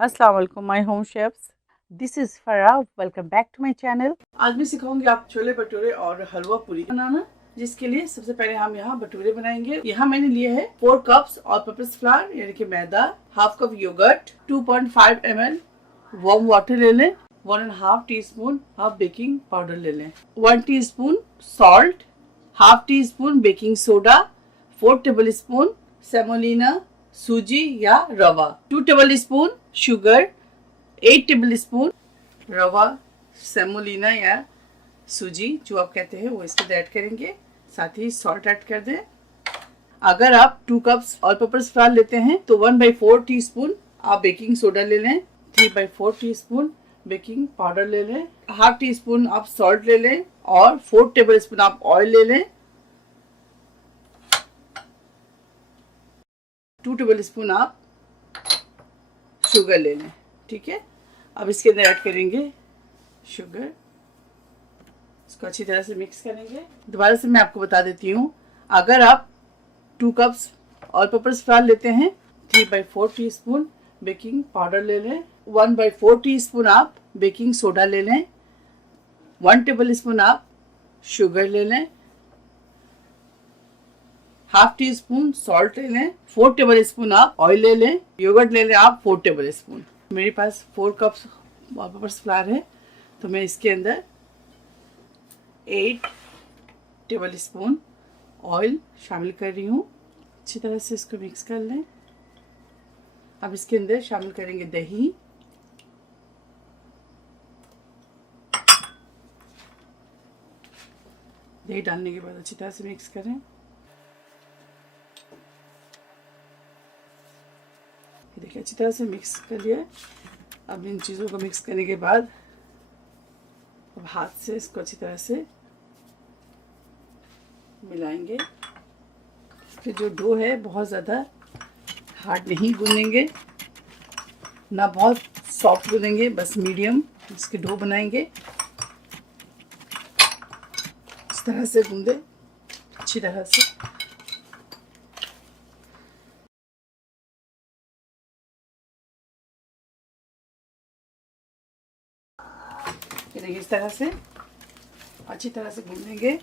अस्सलाम वालेकुम my home chefs, this is Farah. Welcome back to my channel. आज मैं सिखाऊंगी आप छोले भटूरे और हलवा पूरी बनाना। जिसके लिए सबसे पहले हम यहाँ भटूरे बनाएंगे। यहाँ मैंने लिए है 4 कप्स ऑल पर्पस फ्लावर यानी कि मैदा, half cup yogurt, 2.5 ml warm water ले लें, 1.5 टीस्पून हाफ बेकिंग पाउडर ले लें, 1 teaspoon salt, half tea spoon baking soda, 4 table spoon semolina सूजी या रवा, 2 table spoon sugar, 8 table spoon रवा, सेमोलिना या सूजी जो आप कहते हैं वो इसके ऐड करेंगे। साथ ही सॉल्ट ऐड कर दें। अगर आप 2 कप्स ऑल पर्पस फ्लावर लेते हैं तो 1/4 टीस्पून आप बेकिंग सोडा ले लें, 3/4 टीस्पून बेकिंग पाउडर ले लें, हाफ टी स्पून आप सॉल्ट ले लें और 4 टेबल स्पून आप ऑयल ले लें, 2 टेबल स्पून आप शुगर ले लें। ठीक है, अब इसके अंदर ऐड करेंगे शुगर, इसको अच्छी तरह से मिक्स करेंगे। दोबारा से मैं आपको बता देती हूँ, अगर आप 2 कप्स ऑल पर्पस फ्लावर लेते हैं 3/4 टीस्पून बेकिंग पाउडर ले लें, 1/4 टीस्पून आप बेकिंग सोडा ले लें, 1 टेबल स्पून आप शुगर ले लें, हाफ टी स्पून सॉल्ट ले लें, 4 टेबल स्पून आप ऑयल ले लें, योगर्ट ले लें आप 4 टेबल स्पून। मेरे पास 4 कप्स ऑल पर्पस फ्लावर है तो मैं इसके अंदर 8 टेबल स्पून ऑयल शामिल कर रही हूँ। अच्छी तरह से इसको मिक्स कर लें। अब इसके अंदर शामिल करेंगे दही, दही डालने के बाद अच्छी तरह से मिक्स करें। देखिए अच्छी तरह से मिक्स कर लिया। अब इन चीज़ों को मिक्स करने के बाद अब हाथ से इसको अच्छी तरह से मिलाएंगे। फिर जो डो है बहुत ज़्यादा हार्ड नहीं गूंदेंगे, ना बहुत सॉफ्ट गूंदेंगे, बस मीडियम इसके डो बनाएंगे। इस तरह से गूंदे अच्छी तरह से। देखिए इस तरह से अच्छी तरह से गूंदेंगे।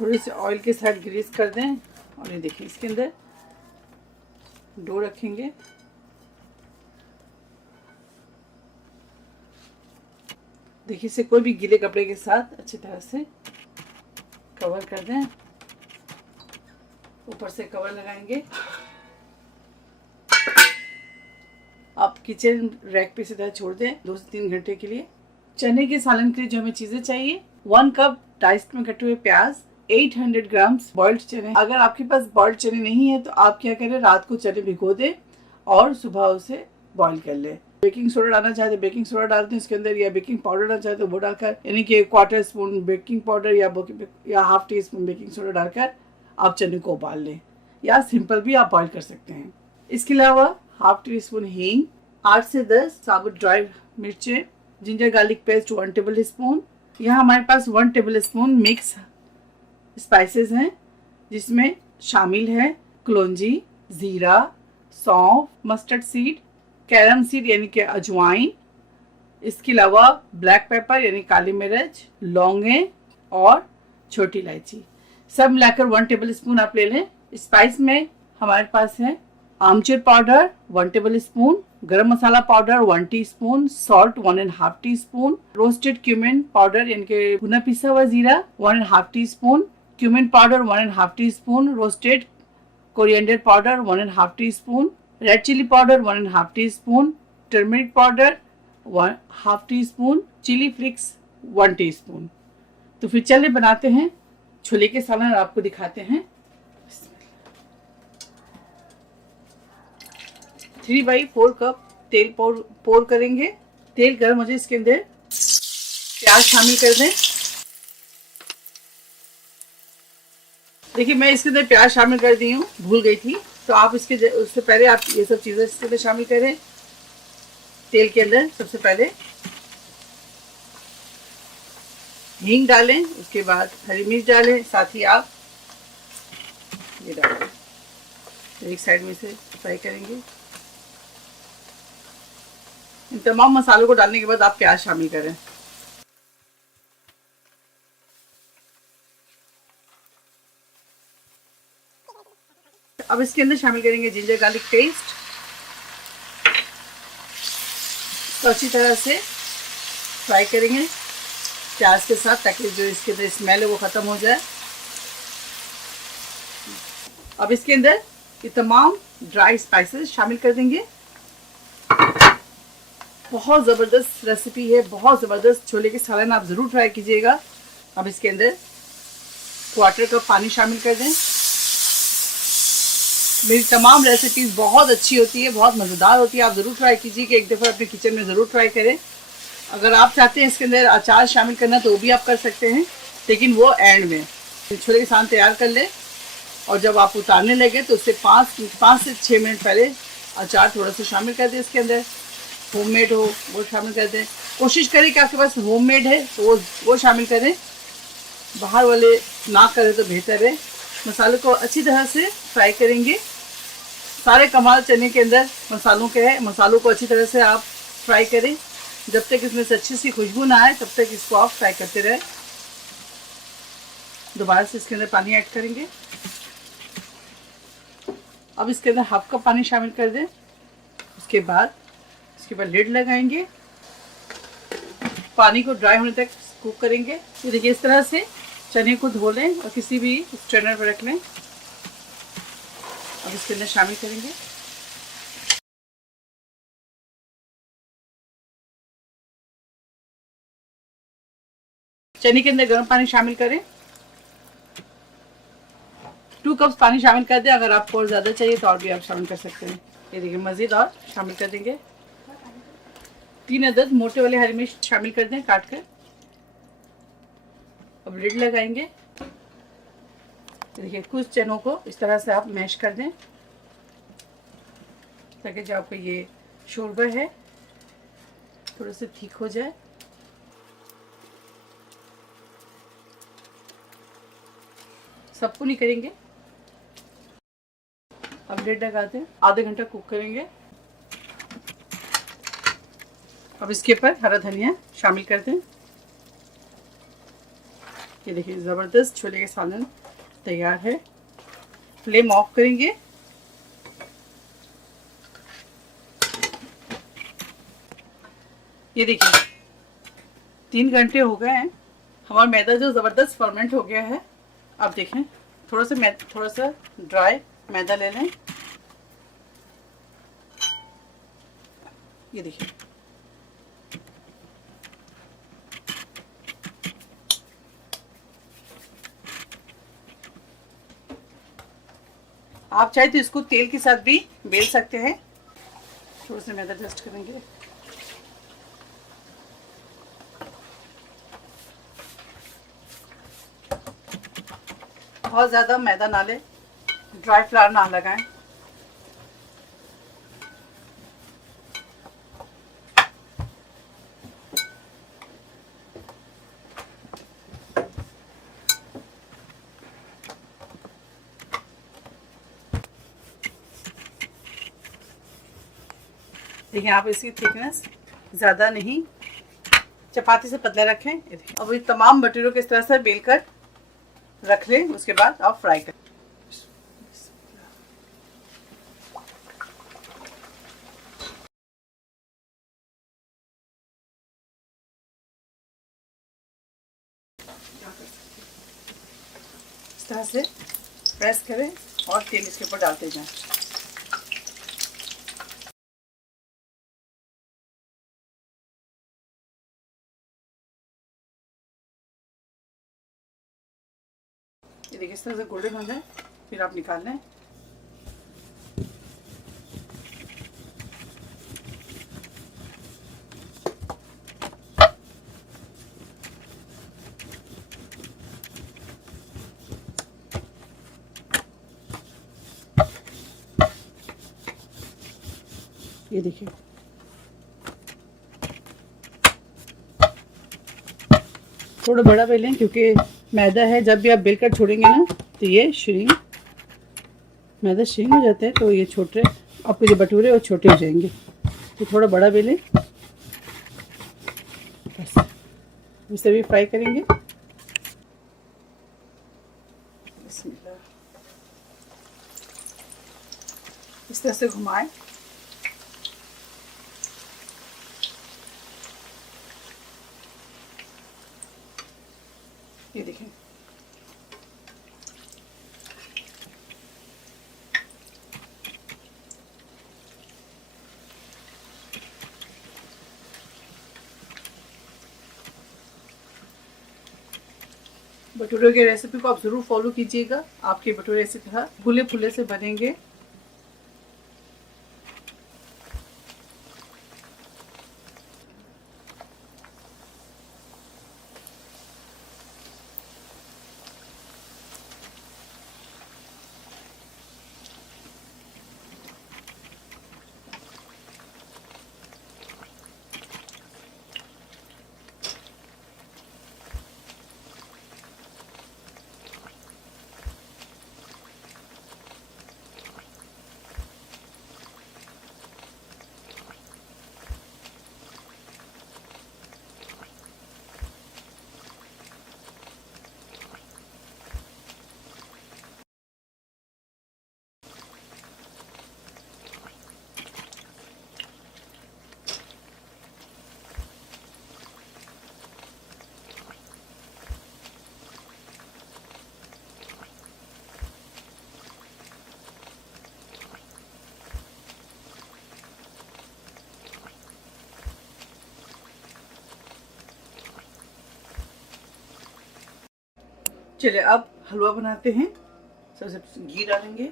थोड़े से ऑयल के साथ ग्रीस कर दें और ये देखिए इसके अंदर डो रखेंगे। देखिए इसे कोई भी गीले कपड़े के साथ अच्छी तरह से कवर कर दें। ऊपर से कवर लगाएंगे। आप किचन रैक पे सीधा छोड़ दें 2 से 3 घंटे के लिए। चने के सालन के लिए जो हमें चीजें चाहिए, 1 कप डाइस्ड में कटे हुए प्याज, 800 ग्राम बॉइल्ड चने। अगर आपके पास बॉइल्ड चने नहीं है तो आप क्या करें, रात को चने भिगो दें और सुबह उसे बॉइल कर लें। बेकिंग सोडा डालना चाहते हैं बेकिंग सोडा डालते हैं इसके अंदर, या बेकिंग पाउडर डालना चाहते हैं वो डालकर, यानी कि 1/4 स्पून बेकिंग पाउडर या half tea spoon baking soda डालकर आप चने को उबाल लें, या सिंपल भी आप बॉइल कर सकते हैं। इसके अलावा हाफ टी स्पून हींग, 8 से 10 साबुत ड्राई मिर्चें, ginger garlic paste 1 table spoon. यहाँ हमारे पास 1 टेबल स्पून मिक्स स्पाइसेस हैं, जिसमें शामिल है कलौंजी, जीरा, सौंफ, मस्टर्ड सीड, कैरम सीड यानी कि अजवाइन। इसके अलावा ब्लैक पेपर यानी काली मिर्च, लौंगे और छोटी इलायची, सब मिलाकर 1 टेबल स्पून आप ले लें। स्पाइस में हमारे पास है आमचूर powder 1 tablespoon, garam masala powder 1 teaspoon, salt 1.5 teaspoon, roasted cumin powder यानी कि भुना पिसा हुआ जीरा 1.5 teaspoon, cumin powder 1.5 teaspoon, roasted coriander powder 1.5 teaspoon, red chilli powder 1.5 teaspoon, turmeric powder 1/2 teaspoon, chilli flakes 1 teaspoon. तो फिर चलिए बनाते हैं छोले के सालन, आपको दिखाते हैं। 3/4 कप तेल पोर करेंगे। तेल गर्म हो जाए, इसके अंदर प्याज शामिल कर दें। देखिए मैं इसके अंदर प्याज शामिल कर दी हूँ, भूल गई थी। तो आप उससे पहले आप ये सब चीज़ें इसके अंदर शामिल करें। तेल के अंदर सबसे पहले हींग डालें, उसके बाद हरी मिर्च डालें, साथ ही आप ये डालें। एक साइड में से फ्राई करेंगे। इन तमाम मसालों को डालने के बाद आप प्याज शामिल करें। अब इसके अंदर शामिल करेंगे जिंजर गार्लिक पेस्ट। तो अच्छी तरह से फ्राई करेंगे प्याज के साथ, ताकि जो इसके अंदर स्मेल है वो ख़त्म हो जाए। अब इसके अंदर ये तमाम ड्राई स्पाइसेस शामिल कर देंगे। बहुत ज़बरदस्त रेसिपी है, बहुत ज़बरदस्त छोले की सालन, आप ज़रूर ट्राई कीजिएगा। अब इसके अंदर 1/4 कप पानी शामिल कर दें। मेरी तमाम रेसिपीज़ बहुत अच्छी होती है, बहुत मज़ेदार होती है, आप ज़रूर ट्राई कीजिए कि एक दफ़ा अपने किचन में ज़रूर ट्राई करें। अगर आप चाहते हैं इसके अंदर अचार शामिल करना तो वो भी आप कर सकते हैं, लेकिन वो एंड में। छोले के साथ तैयार कर लें और जब आप उतारने लगे तो उससे 5 से 6 मिनट पहले अचार थोड़ा सा शामिल कर दें। इसके अंदर होममेड हो वो शामिल कर दें। कोशिश करें कि आपके पास होममेड है तो वो शामिल करें, बाहर वाले ना करें तो बेहतर है। मसाले को अच्छी तरह से फ्राई करेंगे। सारे कमाल चने के अंदर मसालों के हैं, मसालों को अच्छी तरह से आप फ्राई करें। जब तक इसमें से अच्छी सी खुशबू ना आए तब तक इसको आप फ्राई करते रहें। दोबारा से इसके अंदर पानी ऐड करेंगे। अब इसके अंदर 1/2 कप पानी शामिल कर दें। उसके बाद इसके ऊपर लिड लगाएंगे, पानी को ड्राई होने तक कुक करेंगे। ये देखिए इस तरह से चने को धो लें और किसी भी स्ट्रेनर पर रख लें। अब इसके अंदर शामिल करेंगे। चने के अंदर गर्म पानी शामिल करें। 2 कप पानी शामिल कर दें। अगर आपको और ज़्यादा चाहिए तो और भी आप शामिल कर सकते हैं। ये देखिए मज़ीद और शामिल कर देंगे। 3 अदद मोटे वाले हरी मिर्च शामिल कर दें काट कर। अब लिड लगाएंगे। देखिए कुछ चनों को इस तरह से आप मैश कर दें, ताकि जो आपका ये शोरबा है थोड़ा सा ठीक हो जाए। सबको नहीं करेंगे। अब लिड लगा दें, आधे घंटा कुक करेंगे। अब इसके ऊपर हरा धनिया शामिल कर दें। ये देखिए ज़बरदस्त छोले के सालन तैयार है। फ्लेम ऑफ करेंगे। ये देखिए 3 घंटे हो गए हैं, हमारा मैदा जो ज़बरदस्त फर्मेंट हो गया है। अब देखें थोड़ा सा ड्राई मैदा ले लें। ये देखिए आप चाहे तो इसको तेल के साथ भी बेल सकते हैं। थोड़ा सा मैदा डस्ट करेंगे। बहुत ज़्यादा मैदा ना लें, ड्राई फ्लावर ना लगाएं। देखिए आप इसकी थिकनेस ज़्यादा नहीं, चपाती से पतला रखें। अब ये तमाम मटेरियल को इस तरह से बेल कर रख लें। उसके बाद आप फ्राई करें। इस तरह से प्रेस करें और तेल इसके ऊपर डालते जाएं। ये देखिए इस तरह से गोल्डन हो जाए, फिर आप निकाल लें। ये देखिए, थोड़ा बड़ा बेलें क्योंकि मैदा है, जब भी आप बेलकर छोड़ेंगे ना तो ये मैदा श्रिंक हो जाता है, तो ये छोटे आपके जो भटूरे वो छोटे हो जाएंगे। तो थोड़ा बड़ा बेलें, बस इसे भी फ्राई करेंगे। इस तरह से घुमाएं। ये देखें, भटूरे की रेसिपी को आप ज़रूर फॉलो कीजिएगा। आपके भटूरे इसी तरह फूले फूले से बनेंगे। चलिए अब हलवा बनाते हैं। सबसे घी डालेंगे।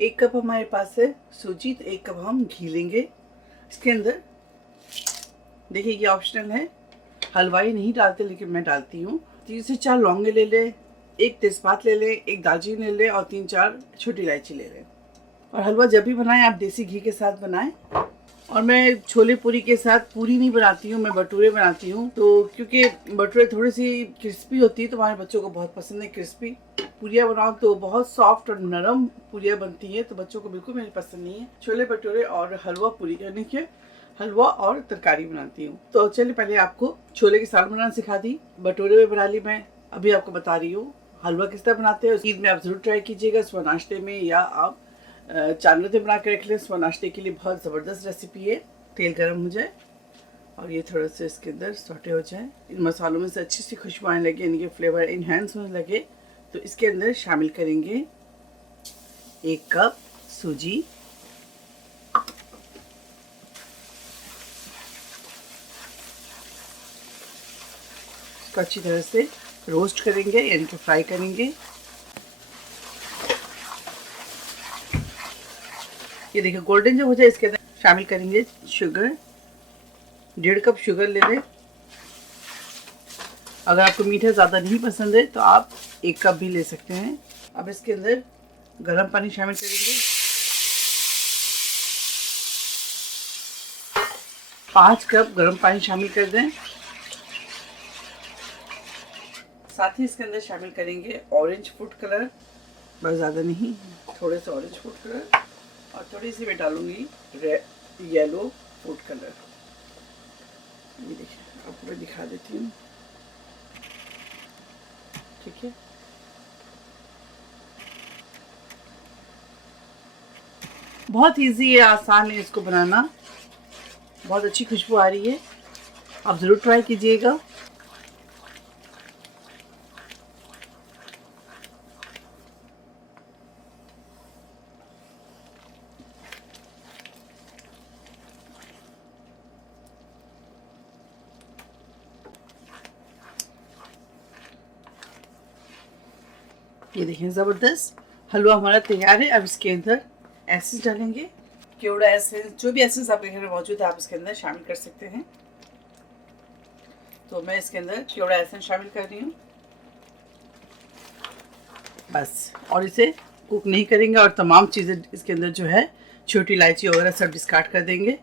1 कप हमारे पास है सूजी, तो 1 कप हम घी लेंगे। इसके अंदर देखिए, ये ऑप्शनल है, हलवाई नहीं डालते लेकिन मैं डालती हूँ। 3 से 4 लौंगे ले लें, 1 तेज़पात ले लें, 1 दालचीनी ले लें और 3-4 छोटी इलायची ले लें। और हलवा जब भी बनाएं आप देसी घी के साथ बनाएं। और मैं छोले पूरी के साथ पूरी नहीं बनाती हूँ, मैं भटूरे बनाती हूँ। तो क्योंकि भटूरे थोड़ी सी क्रिस्पी होती है तो हमारे बच्चों को बहुत पसंद है क्रिस्पी। पूरियाँ बनाओ तो बहुत सॉफ्ट और नरम पूरियाँ बनती है, तो बच्चों को बिल्कुल मेरी पसंद नहीं है। छोले भटूरे और हलवा पूरी, यानी कि हलवा और तरकारी बनाती हूँ। तो चलिए, पहले आपको छोले की सालन बनाना सिखा दी, भटूरे भी बना ली मैं, अभी आपको बता रही हूँ हलवा किस तरह बनाते हैं। ईद में आप ज़रूर ट्राई कीजिएगा, सुबह नाश्ते में, या आप चावलों से बना के रख लें। सुबह नाश्ते के लिए बहुत ज़बरदस्त रेसिपी है। तेल गर्म हो जाए और ये थोड़ा सा इसके अंदर सौटे हो जाए, इन मसालों में से अच्छी सी खुशबू आने लगे, इनके फ्लेवर इन्हेंस होने लगे, तो इसके अंदर शामिल करेंगे 1 कप सूजी, इसको अच्छी तरह से रोस्ट करेंगे, यानी कि फ्राई करेंगे। ये देखिए गोल्डन जब हो जाए, इसके अंदर शामिल करेंगे शुगर। 1.5 कप शुगर ले लें। अगर आपको मीठा ज़्यादा नहीं पसंद है तो आप 1 कप भी ले सकते हैं। अब इसके अंदर गर्म पानी शामिल करेंगे। 5 कप गर्म पानी शामिल कर दें। साथ ही इसके अंदर शामिल करेंगे ऑरेंज फूड कलर, बहुत ज़्यादा नहीं, थोड़े से ऑरेंज फूड कलर, और थोड़ी सी मैं डालूंगी येलो फूड कलर। ये देखिए, आपको मैं दिखा देती हूँ, ठीक है। बहुत इजी है, आसान है इसको बनाना, बहुत अच्छी खुशबू आ रही है, आप ज़रूर ट्राई कीजिएगा। ये देखें, ज़बरदस्त हलवा हमारा तैयार है। अब इसके अंदर एसेंस डालेंगे। केवड़ा एसेंस, जो भी एसेंस आपके घर में मौजूद है आप इसके अंदर शामिल कर सकते हैं। तो मैं इसके अंदर केवड़ा एसेंस शामिल कर रही हूँ, बस। और इसे कुक नहीं करेंगे और तमाम चीज़ें इसके अंदर जो है छोटी इलायची वगैरह सब डिस्कार्ड कर देंगे।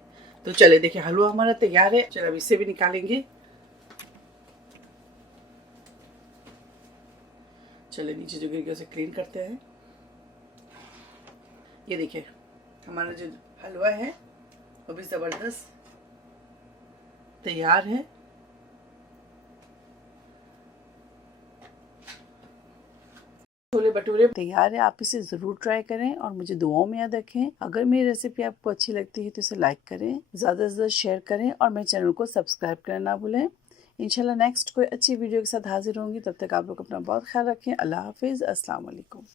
तो चले देखिए हलवा हमारा तैयार है। चलो अब इसे भी निकालेंगे। चले नीचे जो गिर गया उसे क्लीन करते हैं। ये देखिए हमारा जो हलवा है वो भी ज़बरदस्त तैयार है। छोले भटूरे तैयार है। आप इसे ज़रूर ट्राई करें और मुझे दुआओं में याद रखें। अगर मेरी रेसिपी आपको अच्छी लगती है तो इसे लाइक करें, ज़्यादा से ज़्यादा शेयर करें और मेरे चैनल को सब्सक्राइब करना ना भूलें। इंशाल्लाह नेक्स्ट कोई अच्छी वीडियो के साथ हाजिर होंगी। तब तक आप लोग अपना बहुत ख्याल रखें। अल्लाह हाफिज़। अस्सलाम वालेकुम।